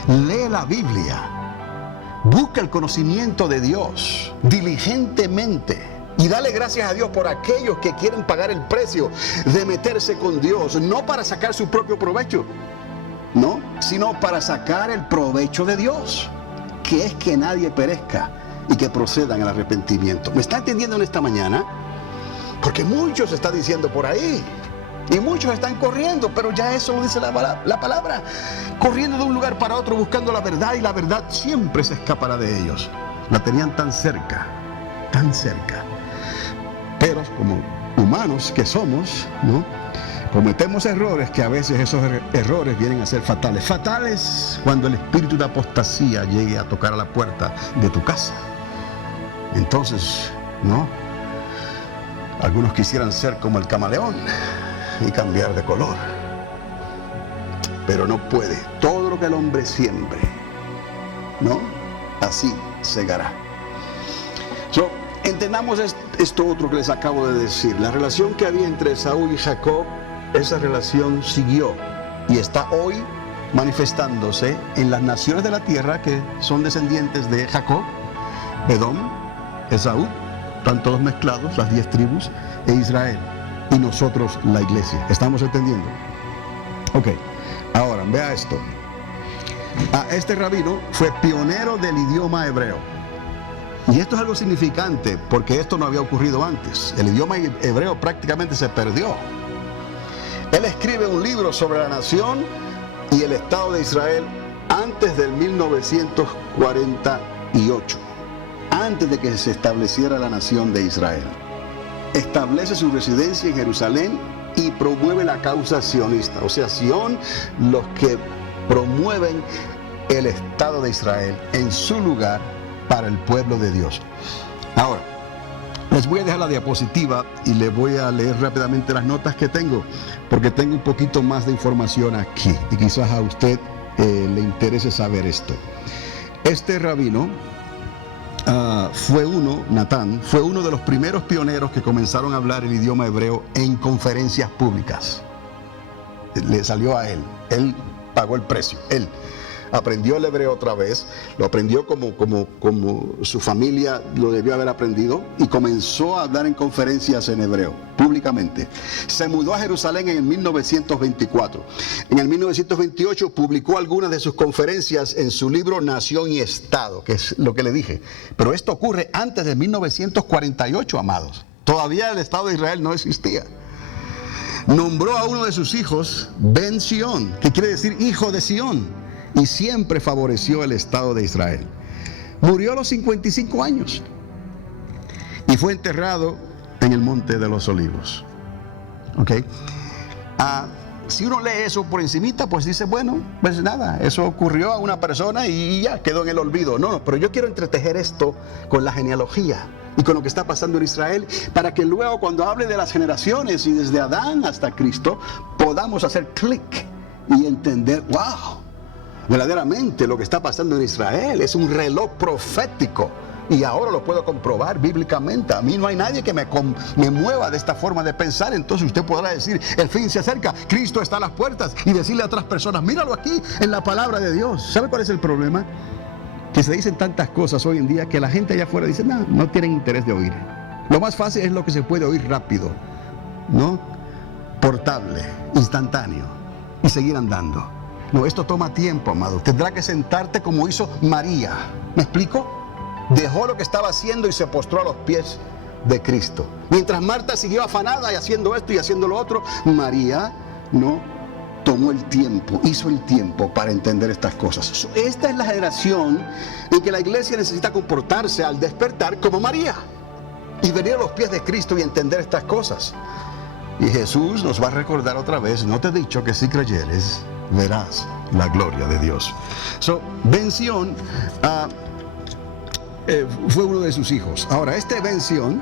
Lee la Biblia, busca el conocimiento de Dios diligentemente y dale gracias a Dios por aquellos que quieren pagar el precio de meterse con Dios, no para sacar su propio provecho, no, sino para sacar el provecho de Dios, que es que nadie perezca y que procedan al arrepentimiento. ¿Me está entendiendo en esta mañana? Porque muchos están diciendo por ahí y muchos están corriendo, pero ya eso lo dice la palabra, corriendo de un lugar para otro buscando la verdad, y la verdad siempre se escapará de ellos. La tenían tan cerca, pero como humanos que somos, ¿no?, cometemos errores que a veces esos errores vienen a ser fatales. Fatales cuando el espíritu de apostasía llegue a tocar a la puerta de tu casa. Entonces, ¿no?, algunos quisieran ser como el camaleón y cambiar de color. Pero no puede. Todo lo que el hombre siembre, ¿no?, así segará. Entendamos esto otro que les acabo de decir. La relación que había entre Esaú y Jacob, esa relación siguió y está hoy manifestándose en las naciones de la tierra que son descendientes de Jacob, Edom, Esaú, están todos mezclados, las 10 tribus, e Israel, y nosotros la iglesia. ¿Estamos entendiendo? Ok, ahora vea esto. Este rabino fue pionero del idioma hebreo. Y esto es algo significante porque esto no había ocurrido antes. El idioma hebreo prácticamente se perdió. Él escribe un libro sobre la nación y el Estado de Israel antes del 1948, antes de que se estableciera la nación de Israel. Establece su residencia en Jerusalén y promueve la causa sionista, o sea, Sion, los que promueven el Estado de Israel en su lugar para el pueblo de Dios. Ahora, les voy a dejar la diapositiva y les voy a leer rápidamente las notas que tengo, porque tengo un poquito más de información aquí y quizás a usted le interese saber esto. Este rabino Natán, fue uno de los primeros pioneros que comenzaron a hablar el idioma hebreo en conferencias públicas. Le salió a él pagó el precio, él aprendió el hebreo otra vez, lo aprendió como su familia lo debió haber aprendido, y comenzó a hablar en conferencias en hebreo, públicamente. Se mudó a Jerusalén en el 1924. En el 1928 publicó algunas de sus conferencias en su libro Nación y Estado, que es lo que le dije. Pero esto ocurre antes de 1948, amados. Todavía el Estado de Israel no existía. Nombró a uno de sus hijos Ben Sion, que quiere decir hijo de Sión, y siempre favoreció el Estado de Israel. Murió a los 55 años y fue enterrado en el Monte de los Olivos. ¿Okay? Si uno lee eso por encimita, pues dice, bueno, pues nada, eso ocurrió a una persona y ya quedó en el olvido. No, pero yo quiero entretejer esto con la genealogía, y con lo que está pasando en Israel, para que luego cuando hable de las generaciones y desde Adán hasta Cristo, podamos hacer clic y entender, wow, verdaderamente lo que está pasando en Israel es un reloj profético. Y ahora lo puedo comprobar bíblicamente. A mí no hay nadie que me mueva de esta forma de pensar. Entonces usted podrá decir, el fin se acerca, Cristo está a las puertas, y decirle a otras personas, míralo aquí en la palabra de Dios. ¿Sabe cuál es el problema? Que se dicen tantas cosas hoy en día que la gente allá afuera dice, no tienen interés de oír. Lo más fácil es lo que se puede oír rápido, ¿no? Portable, instantáneo, y seguir andando. No, esto toma tiempo, amado. Tendrá que sentarte como hizo María. ¿Me explico? Dejó lo que estaba haciendo y se postró a los pies de Cristo. Mientras Marta siguió afanada y haciendo esto y haciendo lo otro, María no tomó el tiempo, hizo el tiempo para entender estas cosas. Esta es la generación en que la iglesia necesita comportarse al despertar como María y venir a los pies de Cristo y entender estas cosas. Y Jesús nos va a recordar otra vez, no te he dicho que si creyeres, verás la gloria de Dios. Ben-Sion fue uno de sus hijos. Ahora, este Ben-Sion,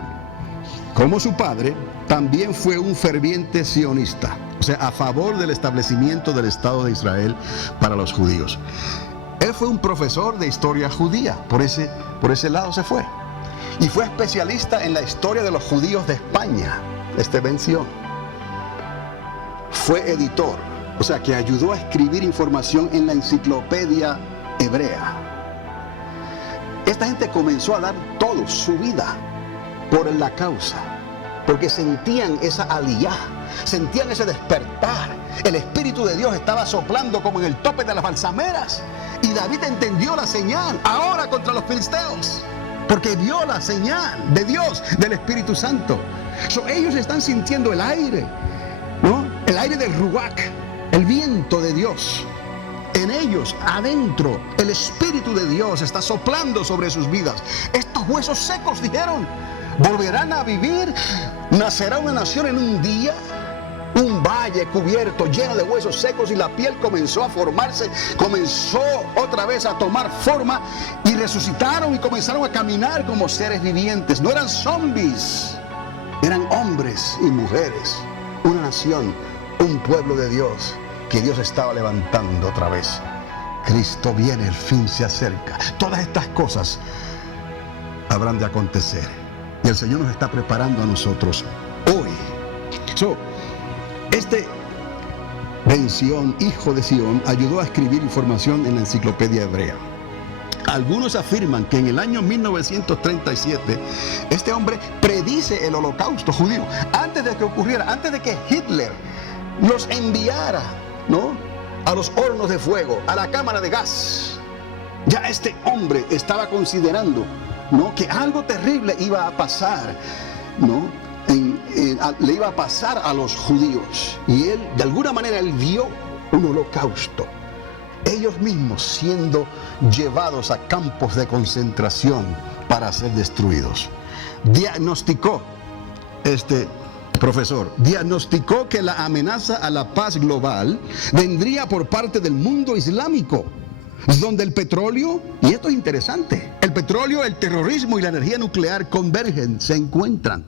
como su padre, también fue un ferviente sionista, o sea, a favor del establecimiento del Estado de Israel para los judíos. Él fue un profesor de historia judía, por ese lado se fue. Y fue especialista en la historia de los judíos de España, este Ben-Sion. Fue editor, o sea, que ayudó a escribir información en la enciclopedia hebrea. Esta gente comenzó a dar todo, su vida, por la causa, porque sentían esa aliyá, sentían ese despertar. El Espíritu de Dios estaba soplando como en el tope de las balsameras, y David entendió la señal ahora contra los filisteos, porque vio la señal de Dios, del Espíritu Santo. Ellos están sintiendo el aire, ¿no? El aire del Ruach, el viento de Dios. En ellos, adentro, el Espíritu de Dios está soplando sobre sus vidas. Estos huesos secos, dijeron, volverán a vivir. Nacerá una nación en un día. Un valle cubierto, lleno de huesos secos, y la piel comenzó a formarse, comenzó otra vez a tomar forma, y resucitaron y comenzaron a caminar como seres vivientes. No eran zombies, eran hombres y mujeres, una nación, un pueblo de Dios que Dios estaba levantando otra vez. Cristo viene, el fin se acerca. Todas estas cosas habrán de acontecer, y el Señor nos está preparando a nosotros hoy. Este Ben-Sion, hijo de Sion, ayudó a escribir información en la enciclopedia hebrea. Algunos afirman que en el año 1937 este hombre predice el holocausto judío antes de que ocurriera, antes de que Hitler los enviara, ¿no?, a los hornos de fuego, a la cámara de gas. Ya este hombre estaba considerando, ¿no?, que algo terrible iba a pasar, ¿no?, le iba a pasar a los judíos. Y él, de alguna manera, él vio un holocausto, ellos mismos siendo llevados a campos de concentración para ser destruidos. Diagnosticó, este profesor, diagnosticó que la amenaza a la paz global vendría por parte del mundo islámico, donde el petróleo, y esto es interesante, el petróleo, el terrorismo y la energía nuclear convergen, se encuentran.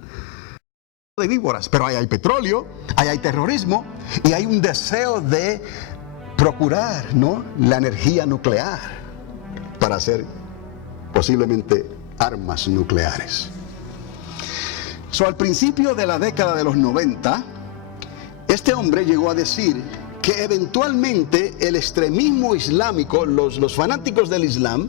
De víboras, pero ahí hay petróleo, ahí hay terrorismo, y hay un deseo de procurar, ¿no?, la energía nuclear para hacer posiblemente armas nucleares. Al principio de la década de los 90, este hombre llegó a decir que eventualmente el extremismo islámico, los fanáticos del Islam,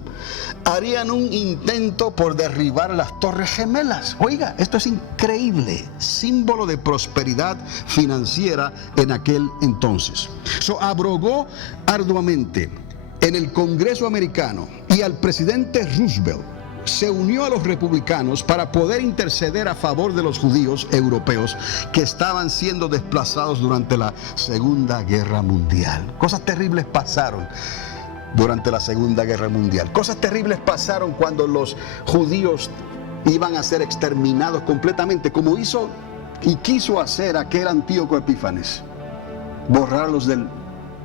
harían un intento por derribar las Torres Gemelas. Oiga, esto es increíble, símbolo de prosperidad financiera en aquel entonces. Abrogó arduamente en el Congreso americano, y al presidente Roosevelt se unió a los republicanos para poder interceder a favor de los judíos europeos que estaban siendo desplazados durante la Segunda Guerra Mundial. Cosas terribles pasaron durante la Segunda Guerra Mundial. Cosas terribles pasaron cuando los judíos iban a ser exterminados completamente, como hizo y quiso hacer aquel Antíoco Epífanes, borrarlos del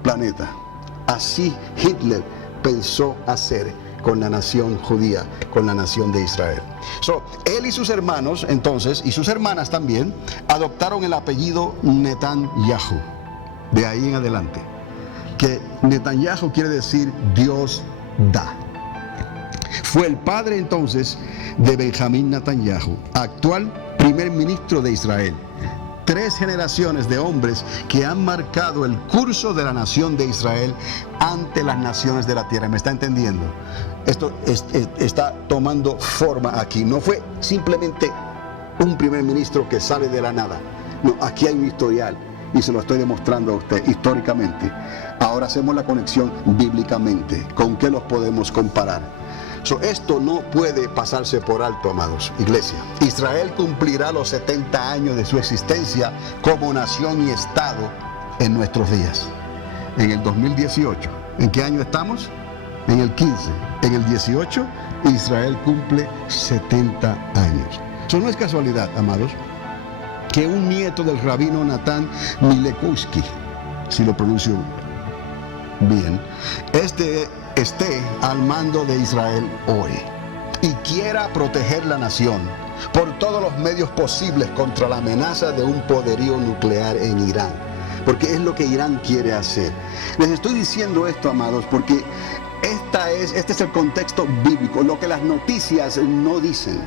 planeta. Así Hitler pensó hacer con la nación judía, con la nación de Israel. Él y sus hermanos, entonces, y sus hermanas también, adoptaron el apellido Netanyahu, de ahí en adelante. Que Netanyahu quiere decir Dios da. Fue el padre entonces de Benjamín Netanyahu, actual primer ministro de Israel. 3 generaciones de hombres que han marcado el curso de la nación de Israel ante las naciones de la tierra. ¿Me está entendiendo? Esto está tomando forma aquí. No fue simplemente un primer ministro que sale de la nada. No, aquí hay un historial y se lo estoy demostrando a usted históricamente. Ahora hacemos la conexión bíblicamente. ¿Con qué los podemos comparar? Esto no puede pasarse por alto, amados, iglesia. Israel cumplirá los 70 años de su existencia como nación y estado en nuestros días. En el 2018, ¿en qué año estamos? En el 15. En el 18, Israel cumple 70 años. Eso no es casualidad, amados, que un nieto del rabino Natán Milekowski, si lo pronuncio bien, esté al mando de Israel hoy y quiera proteger la nación por todos los medios posibles contra la amenaza de un poderío nuclear en Irán, porque es lo que Irán quiere hacer. Les estoy diciendo esto, amados, porque este es el contexto bíblico, lo que las noticias no dicen,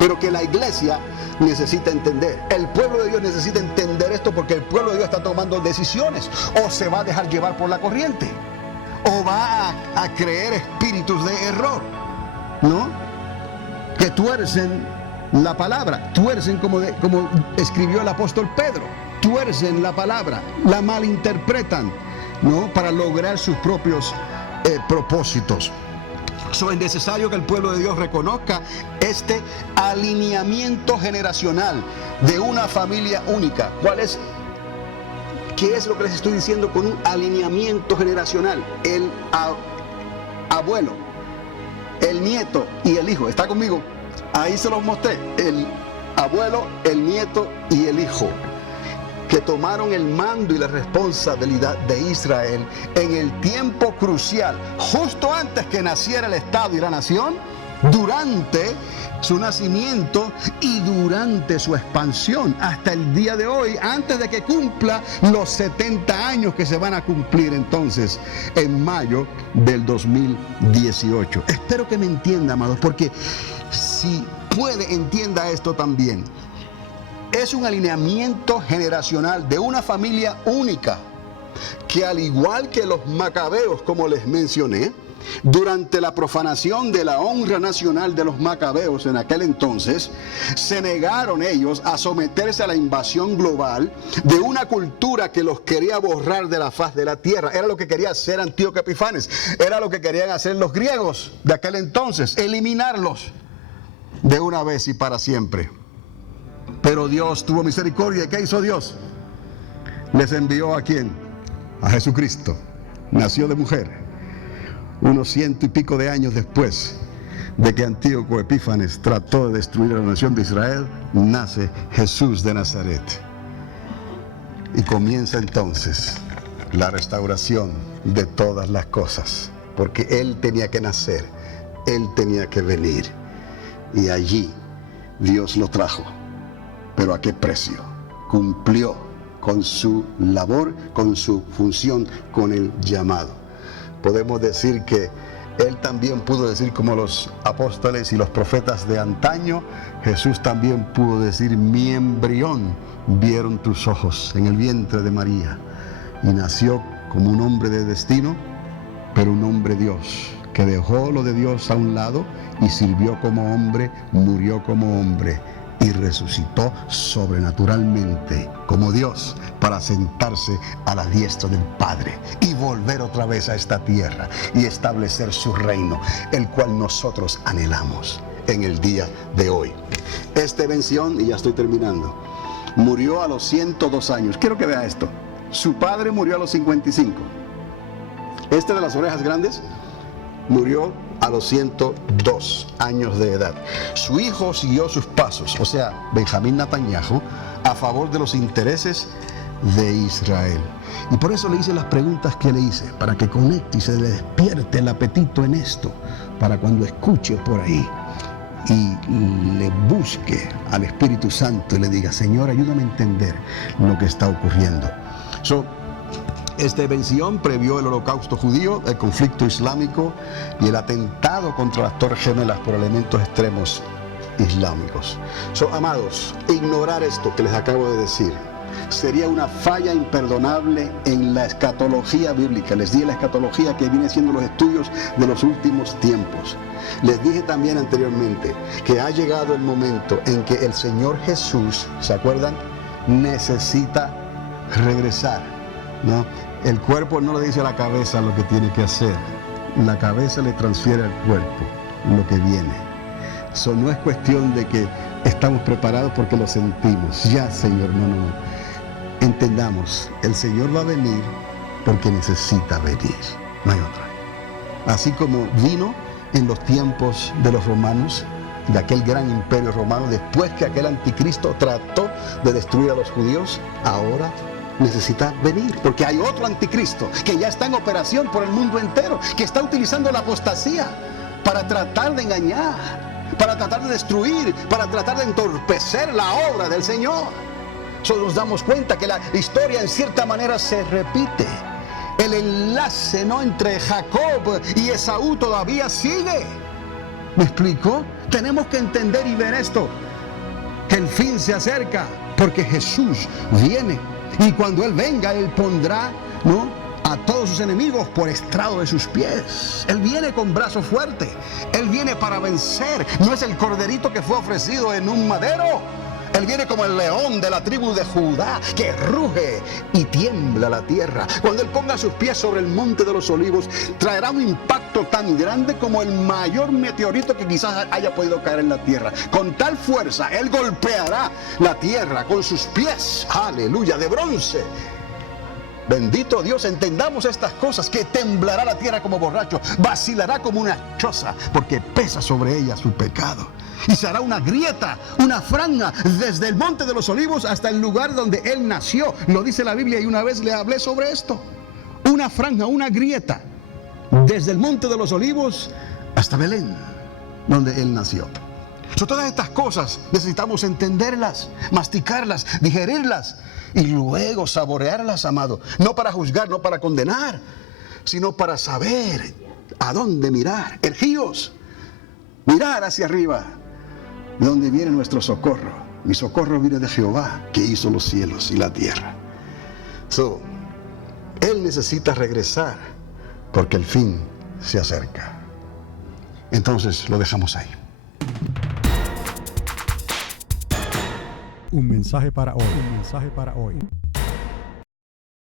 pero que la iglesia necesita entender. El pueblo de Dios necesita entender esto, porque el pueblo de Dios está tomando decisiones, o se va a dejar llevar por la corriente, o va a creer espíritus de error, ¿no? Que tuercen la palabra, tuercen como escribió el apóstol Pedro, tuercen la palabra, la malinterpretan, ¿no? Para lograr sus propios propósitos. Es necesario que el pueblo de Dios reconozca este alineamiento generacional de una familia única. ¿Qué es lo que les estoy diciendo con un alineamiento generacional? El abuelo, el nieto y el hijo. ¿Está conmigo? Ahí se los mostré. El abuelo, el nieto y el hijo, que tomaron el mando y la responsabilidad de Israel en el tiempo crucial, justo antes que naciera el Estado y la nación, durante su nacimiento y durante su expansión, hasta el día de hoy, antes de que cumpla los 70 años que se van a cumplir entonces en mayo del 2018. Espero que me entienda, amados, porque si puede, entienda esto también. Es un alineamiento generacional de una familia única, que al igual que los macabeos, como les mencioné, durante la profanación de la honra nacional de los macabeos en aquel entonces, se negaron ellos a someterse a la invasión global de una cultura que los quería borrar de la faz de la tierra. Era lo que quería hacer Antíoco Epifanes, era lo que querían hacer los griegos de aquel entonces, eliminarlos de una vez y para siempre. Pero Dios tuvo misericordia. ¿Y qué hizo Dios? Les envió ¿a quién? A Jesucristo. Nació de mujer. Unos 100 y pico de años después de que Antíoco Epífanes trató de destruir a la nación de Israel, nace Jesús de Nazaret. Y comienza entonces la restauración de todas las cosas, porque Él tenía que nacer, Él tenía que venir. Y allí Dios lo trajo. ¿Pero a qué precio? Cumplió con su labor, con su función, con el llamado. Podemos decir que Él también pudo decir, como los apóstoles y los profetas de antaño, Jesús también pudo decir: mi embrión vieron tus ojos en el vientre de María. Y nació como un hombre de destino, pero un hombre Dios, que dejó lo de Dios a un lado y sirvió como hombre, murió como hombre y resucitó sobrenaturalmente como Dios para sentarse a la diestra del Padre y volver otra vez a esta tierra y establecer su reino, el cual nosotros anhelamos en el día de hoy. Esta mención, y ya estoy terminando, murió a los 102 años. Quiero que vea esto. Su padre murió a los 55. Este de las orejas grandes murió a los 102 años de edad. Su hijo siguió sus pasos, o sea, Benjamín Netanyahu, a favor de los intereses de Israel. Y por eso le hice las preguntas que le hice, para que conecte y se le despierte el apetito en esto. para cuando escuche por ahí y le busque al Espíritu Santo y le diga: Señor, ayúdame a entender lo que está ocurriendo. Esta vención previó el holocausto judío, el conflicto islámico y el atentado contra las Torres Gemelas por elementos extremos islámicos. Amados, ignorar esto que les acabo de decir sería una falla imperdonable en la escatología bíblica. Les dije la escatología, que viene siendo los estudios de los últimos tiempos. Les dije también anteriormente que ha llegado el momento en que el Señor Jesús, ¿se acuerdan?, necesita regresar, ¿no? El cuerpo no le dice a la cabeza lo que tiene que hacer. La cabeza le transfiere al cuerpo lo que viene. No es cuestión de que estamos preparados porque lo sentimos. Ya, Señor, no. Entendamos, el Señor va a venir porque necesita venir. No hay otra. Así como vino en los tiempos de los romanos, de aquel gran imperio romano, después que aquel anticristo trató de destruir a los judíos, ahora necesita venir, porque hay otro anticristo que ya está en operación por el mundo entero, que está utilizando la apostasía para tratar de engañar, para tratar de destruir, para tratar de entorpecer la obra del Señor. Solo nos damos cuenta que la historia en cierta manera se repite. El enlace, ¿no?, entre Jacob y Esaú todavía sigue. ¿Me explico? Tenemos que entender y ver esto, que el fin se acerca, porque Jesús viene. Y cuando Él venga, Él pondrá, ¿no?, a todos sus enemigos por estrado de sus pies. Él viene con brazo fuerte. Él viene para vencer. No es el corderito que fue ofrecido en un madero. Él viene como el león de la tribu de Judá, que ruge y tiembla la tierra. Cuando Él ponga sus pies sobre el monte de los olivos, traerá un impacto tan grande como el mayor meteorito que quizás haya podido caer en la tierra. Con tal fuerza, Él golpeará la tierra con sus pies, aleluya, de bronce. Bendito Dios, entendamos estas cosas, que temblará la tierra como borracho, vacilará como una choza, porque pesa sobre ella su pecado. Y se hará una grieta, una franja, desde el monte de los olivos hasta el lugar donde Él nació. Lo dice la Biblia, y una vez le hablé sobre esto. Una franja, una grieta, desde el monte de los olivos hasta Belén, donde Él nació. Todas estas cosas necesitamos entenderlas, masticarlas, digerirlas y luego saborearlas, amado. No para juzgar, no para condenar, sino para saber a dónde mirar. Ergíos, mirar hacia arriba, de donde viene nuestro socorro. Mi socorro viene de Jehová, que hizo los cielos y la tierra. Él necesita regresar porque el fin se acerca. Entonces lo dejamos ahí. Un mensaje para hoy. Un mensaje para hoy.